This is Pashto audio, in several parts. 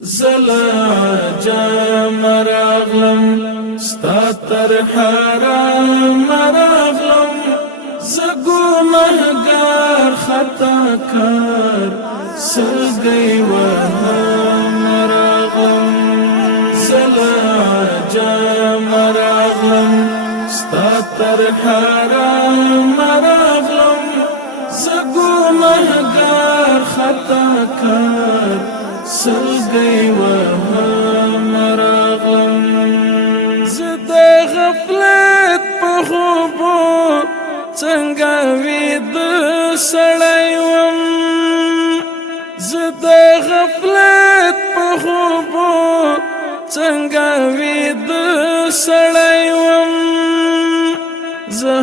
زلا جام راغلم ستا تر حرام راغلم زگو مهگار خطا کار سلگی وهم راغلم زلا جام راغلم ستا تر حرام راغلم زگو مهگار خطا کار سلگی وهم راغلم زد غفلت په خوبو څنګه وید سړی وم زد غفلت په خوبو څنګه وید سړی وم زه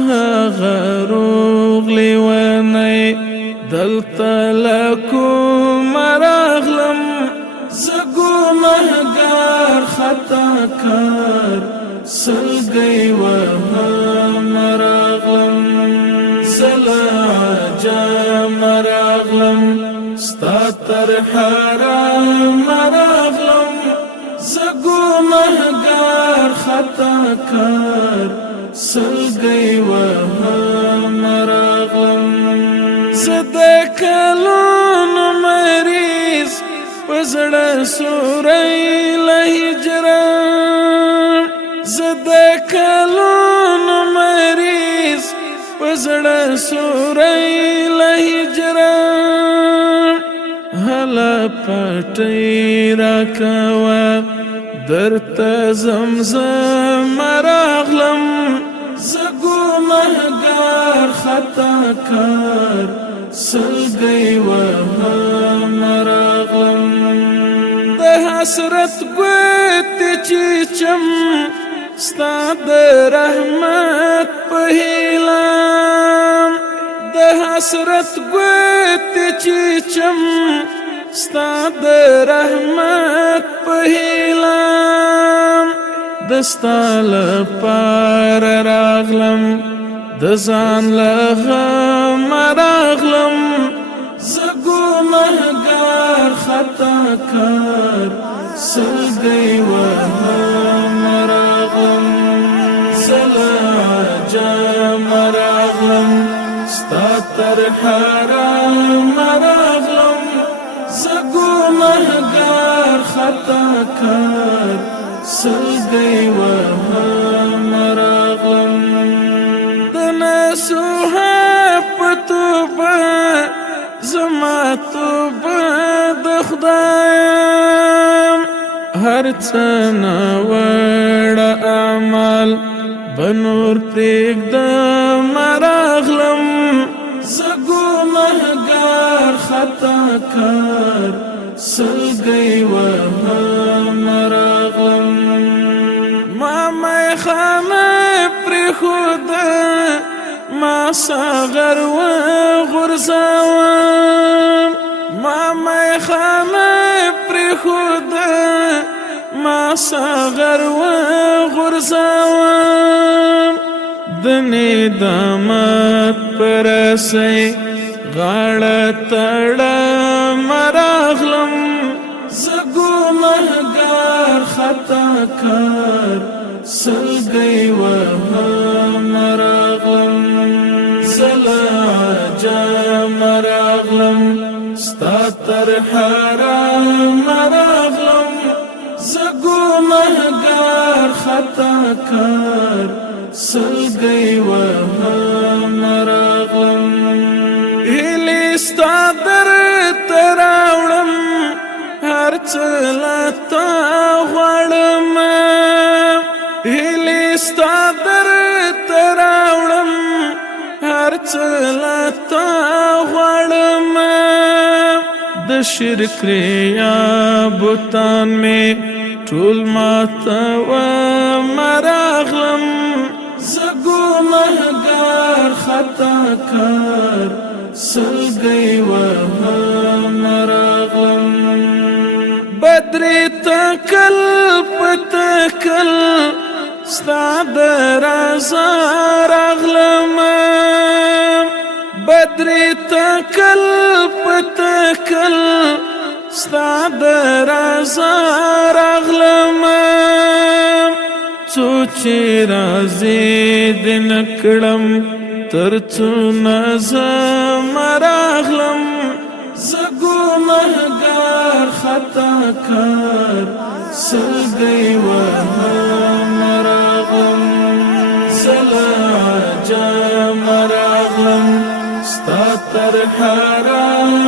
غروغ لیونی دلته لکوم راغلم زگو مهگار خطا کار سلگی وهم راغلم زلا جام راغلم ستا تر حرام راغلم زگو مهگار خطا کار سلگی وهم راغلم زد کلون مریض وزړه سورې له هجران زد کلون مریض وزړه سورې له هجران هلا پټي راکوا درته زمزم راغلم زګو مهګار خطا کار سلګي وهم راغلم د حسرت ګوت چم ستا د رحمت په هیلام د حسرت ګوت چم ستا د رحمت په هیلام دستا لپاره راغلم د ځان له غم راغلم زګو مهګار خطا کار سلګي وهم راغلم زلا جام راغلم ستا تر حرام راغلم زګو مهګار خطا کار سلګي وهم راغلم نسوها پتوبه زما توبه د خدایم هر څه ناوړه اعمال بنور پرېږدم راغلم زګو مهګار خطا کار سلګي وهم راغلم ما میخانه پرېښوده ما ساغر و غرزاوم ما میخانه پرېښوده ما ساغر و غرزاوم د ندامت پرسۍ غاړه تړم راغلم زګو مهګار خطا کار سلګي وهم راغلم زلا جام راغلم ستا تر حرام راغلم زګو مهګار خطا کار سلګي وهم راغلم هیلې ستا درته راوړم هر څه لاته غواړم هیلې ستا درته راوړم هر څه لاته غواړم د شرک ریا بوتان مې ټول ماتوم راغلم زګو مهګار خطا کار سلګي وهم راغلم بدر تکل پتکل ستا د رضا راغلم بدر تکل پتکل ستا د رضا راغلم څو چې راضي دې نکړم تر څو نظم راغلم زه ګنهګار خطا کار سلګۍ وهم راغلم زه له عجم راغلم ستا تر حرام